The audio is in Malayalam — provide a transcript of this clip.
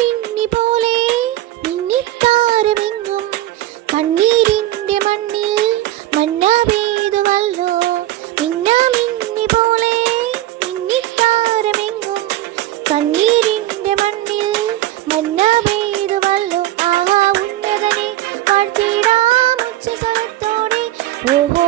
മിന്നി പോലെ മിന്നിത്താരമെങ്ങും കണ്ണീരിന്റെ മണ്ണിൽ മന്ന പെയ്തുവല്ലോ. മിന്നി പോലെ മിന്നിത്താരമെങ്ങും കണ്ണീരിന്റെ മണ്ണിൽ മന്ന പെയ്തുവല്ലോ. ആഹാ ഉന്നതനെ വാഴ്ത്തിടാം ഉച്ചസ്വരത്തോടെ. ഓഹോ